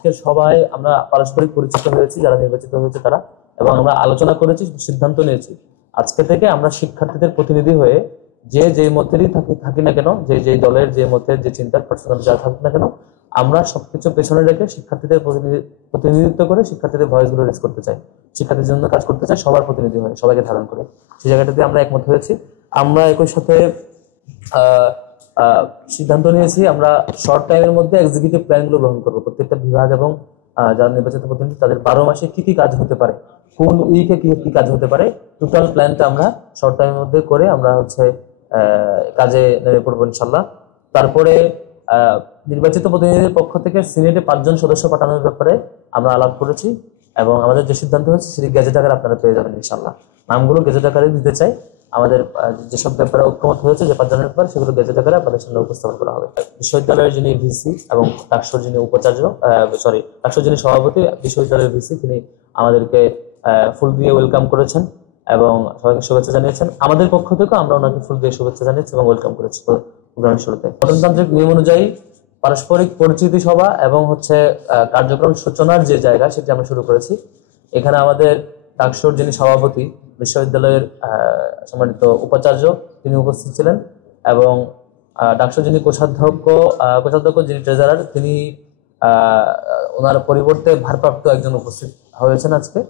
আজকে সবাই আমরা পারস্পরিক পরিচিত হয়েছি, যারা নির্বাচিত হয়েছে তারা, এবং আমরা আলোচনা করেছি, সিদ্ধান্ত নিয়েছি আজকে থেকে আমরা শিক্ষার্থীদের প্রতিনিধি হয়ে যে যে মতেরই থাকি না কেন, যে যে দলের যে মতের যে চিন্তার পার্সোনাল যা থাকুক না কেন, আমরা সবকিছু পেছনে রেখে শিক্ষার্থীদের প্রতিনিধিত্ব করে শিক্ষার্থীদের ভয়েস গুলো রেজ করতে চাই, শিক্ষার্থীদের জন্য কাজ করতে চাই, সবার প্রতিনিধি হয়ে সবাইকে ধারণ করে। সেই জায়গাটাতে আমরা একমত হয়েছি। আমরা একই সাথে আহ আহ সিদ্ধান্ত নিয়েছি আমরা শর্ট টাইমের মধ্যে এক্সিকিউটিভ প্ল্যান গুলো গ্রহণ করবো প্রত্যেকটা বিভাগ এবং যারা নির্বাচিত প্রতিনিধি তাদের 12 মাসে কি কি কাজ হতে পারে, কোন উইকে কি কি কাজ হতে পারে, টোটাল প্ল্যানটা আমরা শর্ট টাইমের মধ্যে করে আমরা কাজে নেমে পড়বো ইনশাল্লাহ। তারপরে নির্বাচিত প্রতিনিধিদের পক্ষ থেকে সিনেটে 5 জন সদস্য পাঠানোর ব্যাপারে আমরা আলাপ করেছি এবং আমাদের যে সিদ্ধান্ত হয়েছে সেটি গেজেট আকারে আপনারা পেয়ে যাবেন ইনশাল্লাহ। নামগুলো গেজেট আকারে দিতে চাই। আমাদের যেসব ব্যাপারে ঐক্যমত হয়েছে যে 5 জনের ব্যাপারে, সেগুলো গেজেট আকারে আপনাদের সামনে উপস্থাপন করা হবে। বিশ্ববিদ্যালয়ের যিনি ভিসি এবং ডাকসুর যিনি উপাচার্য, ডাকসুর যিনি সভাপতি, বিশ্ববিদ্যালয়ের ভিসি, তিনি আমাদেরকে ফুল দিয়ে ওয়েলকাম করেছেন এবং সবাইকে শুভেচ্ছা জানিয়েছেন। আমাদের পক্ষ থেকেও আমরা ওনাকে ফুল দিয়ে শুভেচ্ছা জানিয়েছি এবং ওয়েলকাম করেছি প্রোগ্রামের শুরুতে। গঠনতান্ত্রিক নিয়ম অনুযায়ী পারস্পরিক পরিচিতি সভা এবং কার্যক্রম সূচনার যে জায়গা সেটি আমরা শুরু করেছি। এখানে আমাদের ডাকসুর যিনি সভাপতি, বিশ্ববিদ্যালয়ের সম্মানিত উপাচার্য, তিনি উপস্থিত ছিলেন এবং ডাকসুর যিনি কোষাধ্যক্ষ যিনি ট্রেজারার, তিনি ওনার পরিবর্তে ভারপ্রাপ্ত একজন উপস্থিত হয়েছেন আজকে।